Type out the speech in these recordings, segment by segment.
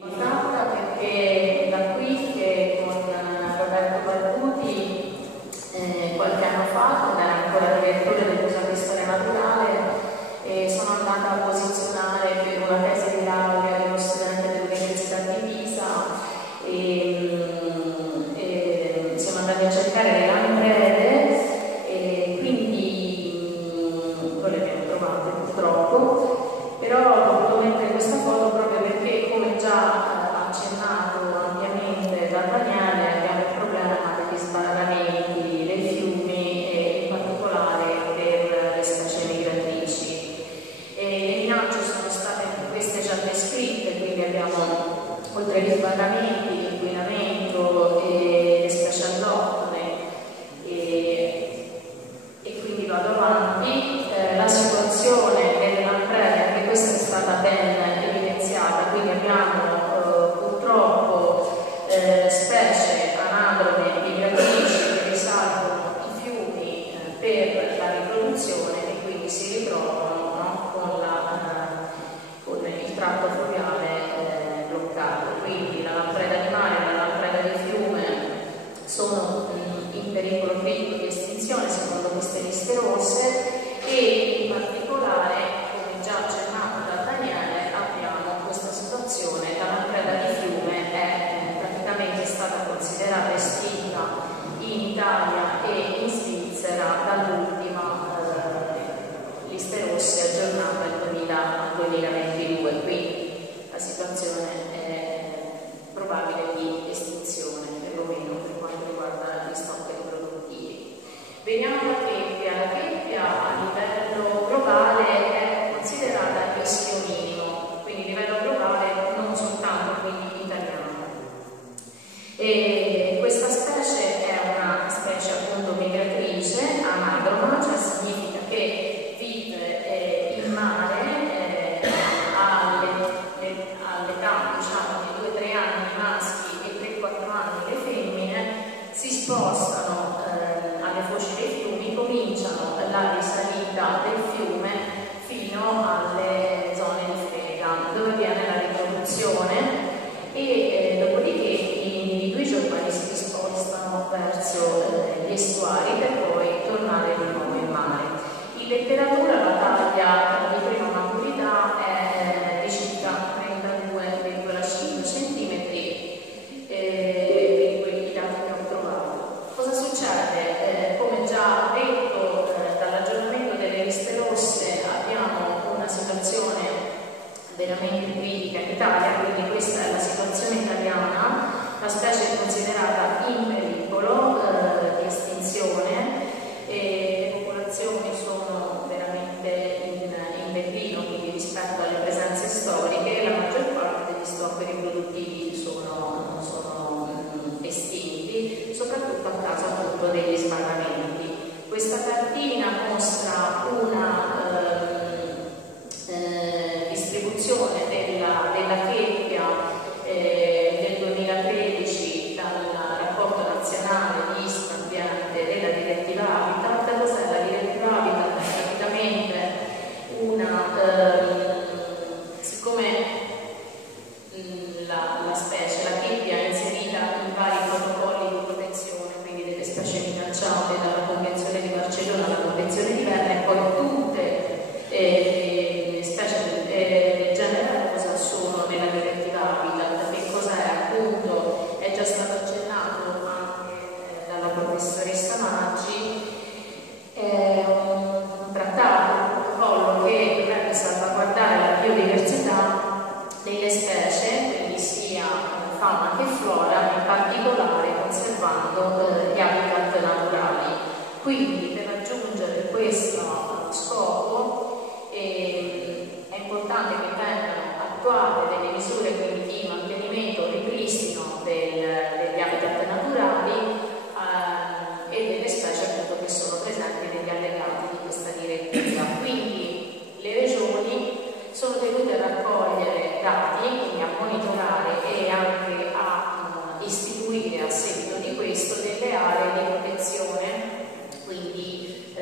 Fatta perché da qui che con Roberto Barbuti qualche anno fa, quando era ancora direttore del Museo di Storia Naturale, sono andata a posizionare per una tesi di laurea dello studente dell'Università di Pisa e siamo andati a cercare le lamprede e quindi poi le abbiamo trovate purtroppo, però ho voluto mettere questa foto proprio perché, come già accennato ampiamente da Daniele, abbiamo il problema degli sbarramenti dei fiumi e in particolare per le specie migratrici. Le minacce sono state queste già descritte, quindi abbiamo oltre agli sbarramenti, l'inquinamento e le specie alloctone e quindi vado avanti. La situazione delle lamprede, anche questa è stata ben evidenziata, quindi abbiamo purtroppo specie anadrome migratrici che risalgono i fiumi per la riproduzione e quindi si ritrovano, no, con il tratto fluviale bloccato. Quindi la lampreda di mare e la lampreda di fiume sono in pericolo critico di estinzione secondo queste liste rosse e in particolare, come già accennato da Daniele, abbiamo questa situazione: la lampreda di fiume è praticamente stata considerata estinta in Italia e in Svizzera dall'ultima liste rosse aggiornata al 2022, quindi la situazione è probabile di estinzione, perlomeno per quanto riguarda gli stock riproduttivi. Veniamo alla cheppia. La cheppia a livello globale è considerata a rischio minimo, quindi a livello globale, non soltanto quindi italiano. E questa specie è una specie appunto migratrice, anadroma, cioè significa che vive in mare all'età diciamo di 2-3 anni i maschi e 3-4 anni le femmine, si spostano alle foci dei fiumi, cominciano la risalita del fiume fino alle zone di frega dove avviene la riproduzione e dopodiché gli individui giovani si spostano verso gli estuari per poi tornare di nuovo in mare. In letteratura la taglia di prima maturità è di circa 32,5 cm, quindi quelli dati che ho trovato. Cosa succede? Come già detto, dall'aggiornamento delle liste rosse abbiamo una situazione veramente critica in Italia, quindi questa è la situazione italiana. La specie è considerata in pericolo di estinzione e le popolazioni sono veramente in declino, quindi rispetto alle presenze storiche la maggior parte degli stock riproduttivi sono estinti, soprattutto a causa appunto degli sbarramenti. Questa cartina mostra una distribuzione della cheppia del 2013 dal rapporto nazionale di ambiente della direttiva Habitat. Cos'è la direttiva Habitat? È praticamente siccome la specie, la cheppia è inserita in vari protocolli di protezione, quindi delle specie minacciate dalla Convenzione di Barcellona alla Convenzione di Berna, e poi tutte le specie del genere cosa sono nella direttiva Habitat. Che cos'è? Appunto, è già stato accennato anche dalla professoressa Maggi, è un trattato, un protocollo che dovrebbe salvaguardare la biodiversità delle specie, quindi sia fauna che flora, in particolare conservando gli habitat naturali. Quindi per raggiungere questo scopo è importante che vengano attuate delle misure quindi di mantenimento o ripristino degli habitat naturali e delle specie appunto che sono presenti negli allegati di questa direttiva. Quindi le regioni sono tenute a raccogliere dati, quindi a monitorare e anche a istituire a seguito di questo delle aree di protezione, quindi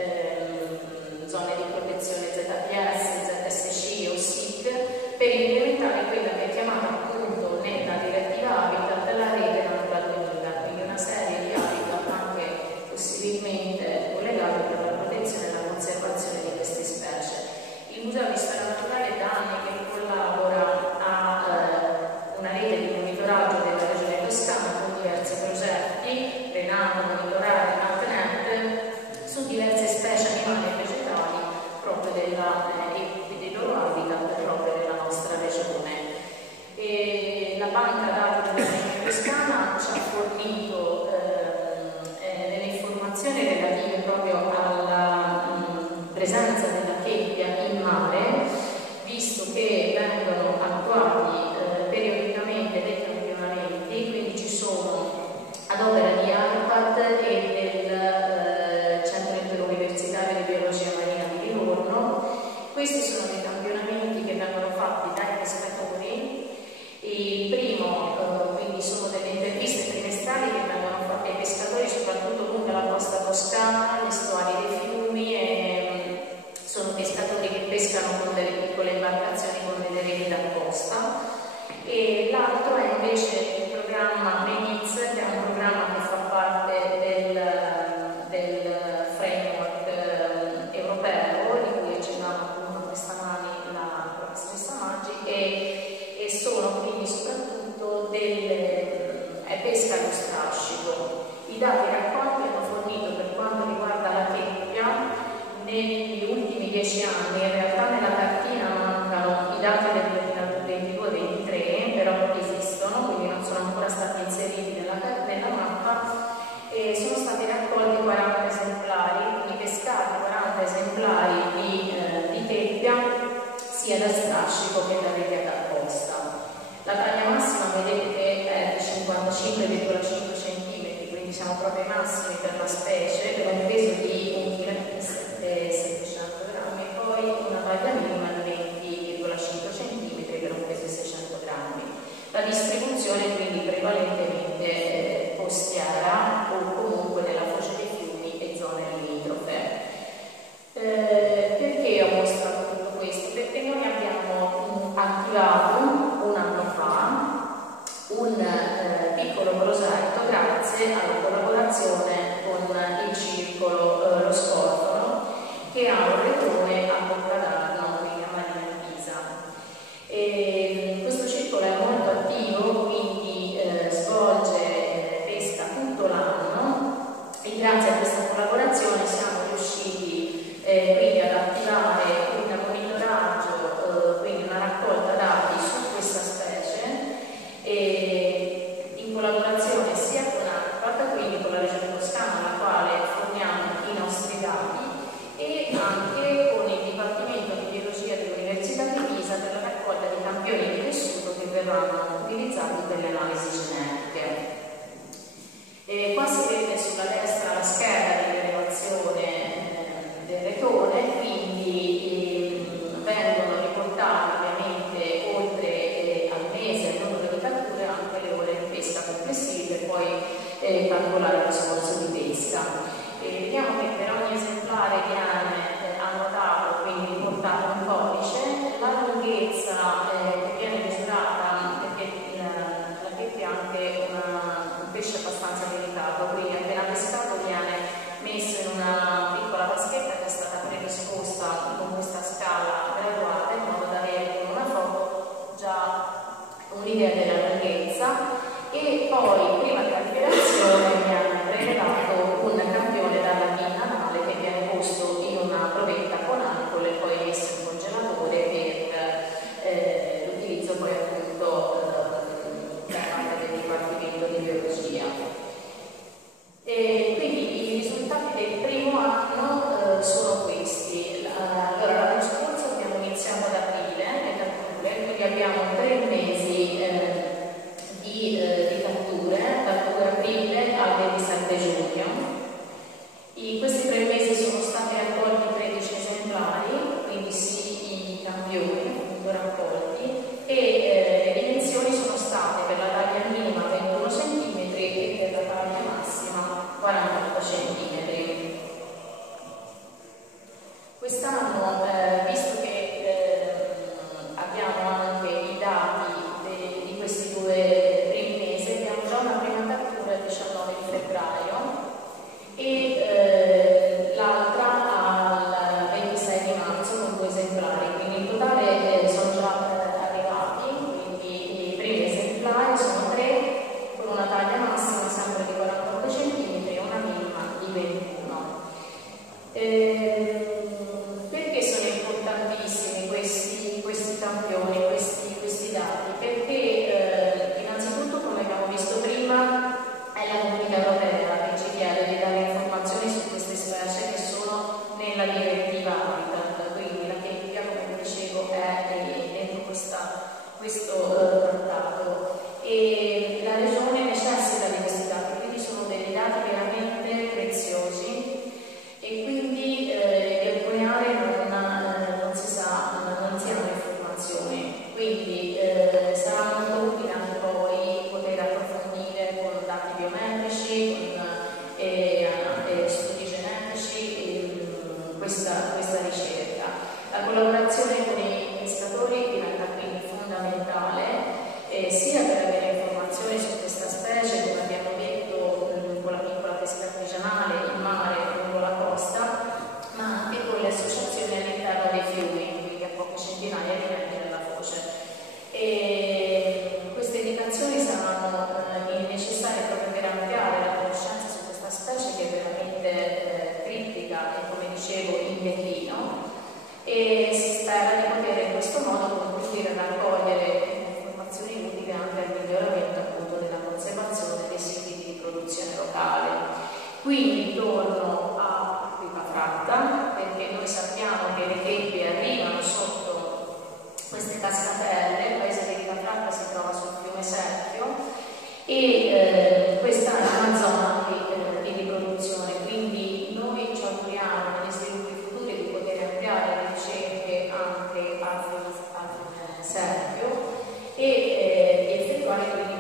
banca dati della Regione Toscana ci ha fornito delle informazioni relative proprio alla presenza della chebbia in mare, visto che vengono attuati periodicamente dei campionamenti, quindi ci sono ad opera di ARPAT e del Centro Interuniversitario di Biologia Marina di Livorno. Questi sono dei campionamenti che vengono fatti dai pescatori. Il primo, quindi sono delle interviste trimestrali che vengono fatte ai pescatori, soprattutto lungo la costa toscana, gli estuari dei fiumi, e sono pescatori che pescano con delle piccole imbarcazioni con delle reti da costa. E l'altro è invece il programma MENIZ, che è un programma che fa parte del framework europeo, di cui accennava appunto questa mani la professoressa Maggi, e sono quindi soprattutto è pesca allo strascico. I dati raccolti hanno fornito, per quanto riguarda la chebbia, negli ultimi 10 anni, in realtà nella cartina mancano i dati del 2022-2023, però esistono, quindi non sono ancora stati inseriti nella mappa, e sono stati raccolti 40 esemplari, quindi pescati 40 esemplari di chebbia, sia da strascico che da rete da costa. La taglia massima vedete che è di 55,5 cm, quindi siamo proprio ai massimi per la specie, con un peso di 1,7 grammi, e poi una taglia minima di 20,5 cm per un peso di 600 grammi. La distribuzione quindi prevalentemente costiera o comunque nella foce dei fiumi e zone limitrofe. Perché ho mostrato tutto questo? Perché noi abbiamo attivato un anno fa un piccolo progetto grazie alla collaborazione con il circolo Lo Scorfolo, che ha un retore a Bocca d'Arno, quindi a Marina di Pisa. Questo circolo è molto attivo, quindi svolge pesca tutto l'anno, e grazie a questa collaborazione siamo riusciti quindi ad attivare un monitoraggio, quindi una raccolta dati su questa specie, in collaborazione sia con ARPAT, quindi con la Regione Toscana, alla quale forniamo i nostri dati, e anche con il Dipartimento di Biologia dell'Università di Pisa per la raccolta di campioni di tessuto che verranno utilizzati per le analisi genetiche. Qua si vede sulla destra la scheda di rilevazione del retore, quindi vengono riportate ovviamente oltre al mese il numero di catture anche le ore di pesca complessive, e poi calcolare lo sforzo di pesca. Vediamo che per ogni esemplare viene annotato, quindi riportato un codice, la lunghezza che viene misurata, perché la chebbia è anche un pesce abbastanza delicato, quindi appena pescato viene messo in una piccola vaschetta che è stata predisposta con questa scala graduata, in modo da avere con una foto già un'idea della lunghezza, e poi prima della liberazione viene prelevato un campione dalla pinna anale che viene posto in una provetta con alcol e poi messo in congelatore per l'utilizzo poi appunto da parte del Dipartimento di Biologia. Quindi i risultati del primo anno sono questi. Allora, l'anno scorso abbiamo iniziato ad aprile, quindi abbiamo 3 mesi di catture, dal 2 aprile al ritorno a Ricafratta, perché noi sappiamo che le teppe arrivano sotto queste cascatelle. Il paese di Ricafratta si trova sul fiume Secchio e questa è una zona di riproduzione, quindi noi ci auguriamo negli sviluppi futuri di poter ampliare le ricerche anche al fiume Secchio e effettuare quindi